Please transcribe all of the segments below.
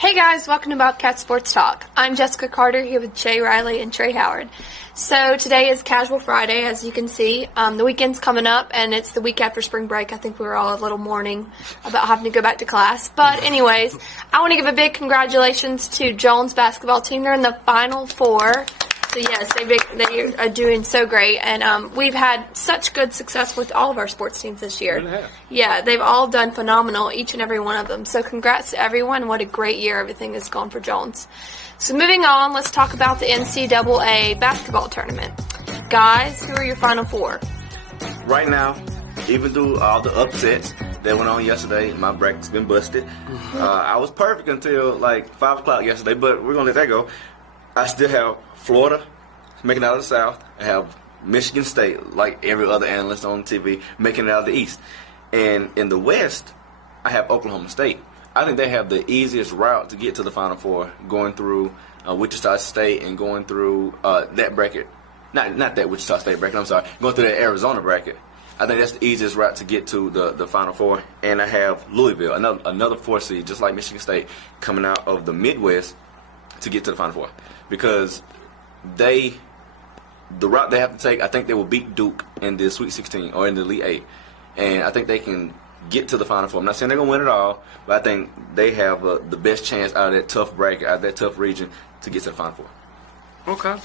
Hey guys, welcome to Bobcat Sports Talk. I'm Jessica Carter here with Jay Riley and Trey Howard. So today is Casual Friday, as you can see. The weekend's coming up, and it's the week after spring break. I think we were all a little mourning about having to go back to class. But anyways, I want to give a big congratulations to Jones basketball team. They're in the Final Four. So yes, they are doing so great, and we've had such good success with all of our sports teams this year. Really have. Yeah, they've all done phenomenal, each and every one of them. So congrats to everyone. What a great year everything has gone for Jones. So moving on, let's talk about the NCAA basketball tournament. Guys, who are your Final Four? Right now, even through all the upsets that went on yesterday, my bracket's been busted. I was perfect until like 5 o'clock yesterday, but we're going to let that go. I still have Florida making it out of the South. I have Michigan State, like every other analyst on TV, making it out of the East. And in the West, I have Oklahoma State. I think they have the easiest route to get to the Final Four, going through Wichita State and going through that bracket. Not that Wichita State bracket, I'm sorry. Going through that Arizona bracket. I think that's the easiest route to get to the Final Four. And I have Louisville, another 4 seed, just like Michigan State, coming out of the Midwest to get to the Final Four. Because the route they have to take, I think they will beat Duke in the Sweet 16 or in the Elite 8. And I think they can get to the Final Four. I'm not saying they're going to win it all, but I think they have the best chance out of that tough bracket, out of that tough region, to get to the Final Four. Okay.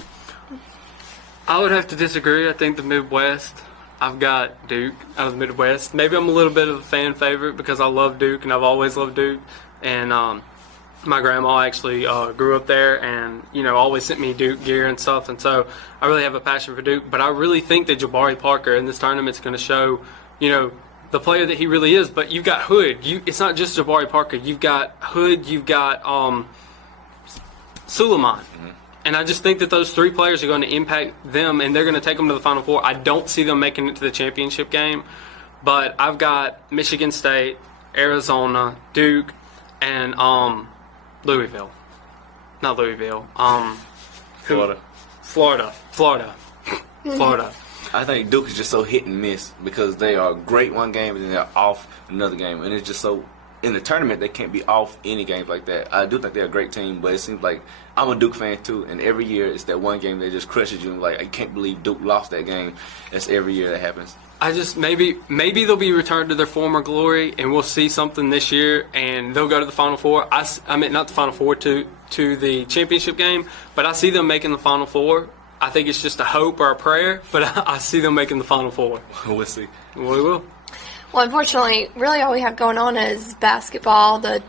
I would have to disagree. I think the Midwest, I've got Duke out of the Midwest. Maybe I'm a little bit of a fan favorite because I love Duke and I've always loved Duke. And my grandma actually grew up there and, always sent me Duke gear and stuff. And so I really have a passion for Duke. But I really think that Jabari Parker in this tournament is going to show, the player that he really is. But you've got Hood. It's not just Jabari Parker. You've got Hood. You've got Suleiman. Mm-hmm. And I just think that those 3 players are going to impact them, and they're going to take them to the Final Four. I don't see them making it to the championship game. But I've got Michigan State, Arizona, Duke, and Louisville. Not Louisville. Florida. Florida. I think Duke is just so hit and miss because they are great one game and then they're off another game. And it's just so, in the tournament, they can't be off any games like that. I do think they're a great team, but it seems like I'm a Duke fan too. And every year it's that one game that just crushes you. Like, I can't believe Duke lost that game. That's every year that happens. I just maybe they'll be returned to their former glory, and we'll see something this year, and they'll go to the Final Four. I mean, not the Final Four, to the championship game, but I see them making the Final Four. I think it's just a hope or a prayer, but I see them making the Final Four. We'll see. We will. Well, unfortunately, really all we have going on is basketball, the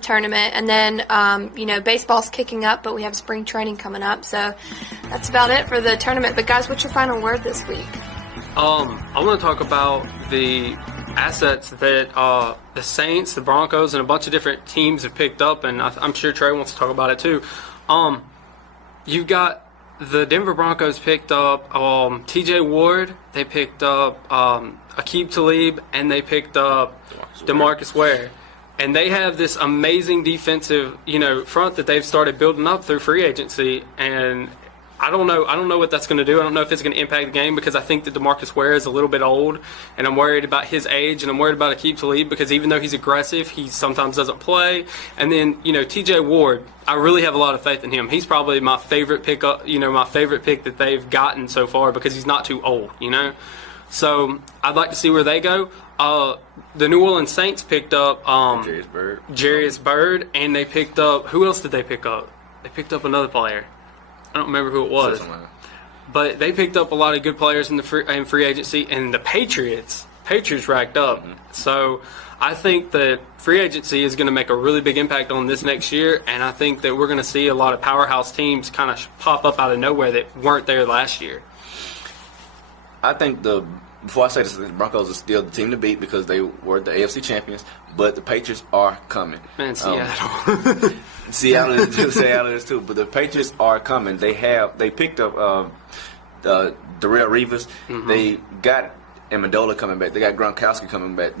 tournament, and then, baseball's kicking up, but we have spring training coming up. So that's about it for the tournament. But, guys, what's your final word this week? I want to talk about the assets that the Saints, the Broncos, and a bunch of different teams have picked up, and I'm sure Trey wants to talk about it too. You've got the Denver Broncos picked up T.J. Ward, they picked up Aqib Talib, and they picked up DeMarcus Ware. And they have this amazing defensive, front that they've started building up through free agency, and I don't know what that's going to do. I don't know if it's going to impact the game because I think that DeMarcus Ware is a little bit old, and I'm worried about his age, and I'm worried about Aqib Talib because even though he's aggressive, he sometimes doesn't play. And then, T.J. Ward, I really have a lot of faith in him. He's probably my favorite pick that they've gotten so far because he's not too old, So I'd like to see where they go. The New Orleans Saints picked up Jarius Byrd, and they picked up – who else did they pick up? They picked up another player. I don't remember who it was, but they picked up a lot of good players in free agency, and the Patriots racked up. Mm-hmm. So I think that free agency is going to make a really big impact on this next year, and I think that we're going to see a lot of powerhouse teams kind of pop up out of nowhere that weren't there last year. I think before I say this, the Broncos are still the team to beat because they were the AFC champions, but the Patriots are coming. Man, Seattle. Seattle is too, but the Patriots are coming. They picked up Darrelle Revis. Mm-hmm. They got Amendola coming back. They got Gronkowski coming back.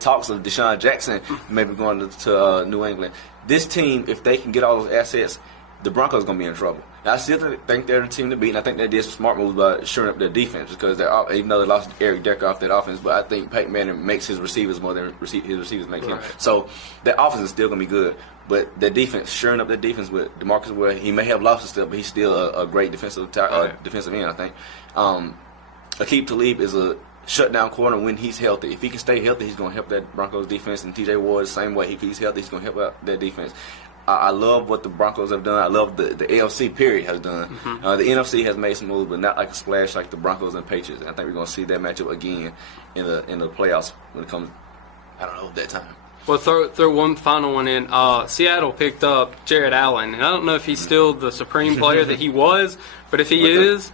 Talks of Deshaun Jackson maybe going to New England. This team, if they can get all those assets, the Broncos are going to be in trouble I still think they're the team to beat, and I think they did some smart moves by shoring up their defense because even though they lost Eric Decker off that offense, but I think Peyton Manning makes his receivers more than his receivers make him. So that offense is still going to be good, but their defense, shoring up their defense with DeMarcus Ware, he may have lost stuff, but he's still a great defensive end, I think. Aqib Talib is a shutdown corner when he's healthy. If he can stay healthy, he's going to help that Broncos defense, and TJ Ward the same way. If he's healthy, he's going to help out that defense. I love what the Broncos have done. I love the AFC period has done. The NFC has made some moves, but not like a splash like the Broncos and Patriots. I think we're going to see that matchup again in the playoffs when it comes, I don't know, that time. Well, throw one final one in. Seattle picked up Jared Allen, and I don't know if he's still the supreme player that he was, but if he is,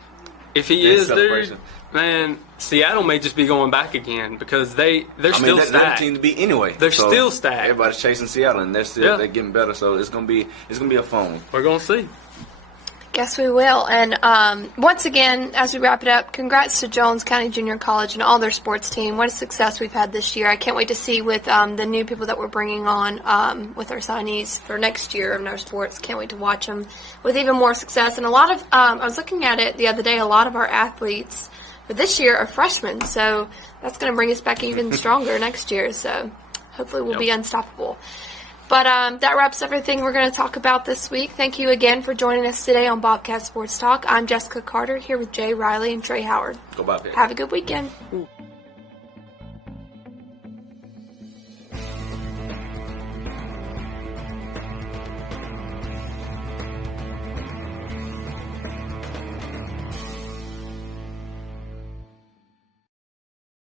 dude, man, Seattle may just be going back again because they're still stacked. They're the team to beat anyway. They're still stacked. Everybody's chasing Seattle, and they're getting better. So it's gonna be a fun one. We're gonna see. Guess we will. And once again, as we wrap it up, congrats to Jones County Junior College and all their sports team. What a success we've had this year. I can't wait to see with the new people that we're bringing on with our signees for next year in our sports. Can't wait to watch them with even more success. And a lot of I was looking at it the other day. A lot of our athletes for this year are freshmen, so that's going to bring us back even stronger next year. So hopefully we'll be unstoppable. But that wraps everything we're going to talk about this week. Thank you again for joining us today on Bobcat Sports Talk. I'm Jessica Carter here with Jay Riley and Trey Howard. Go Bobcat. Have a good weekend.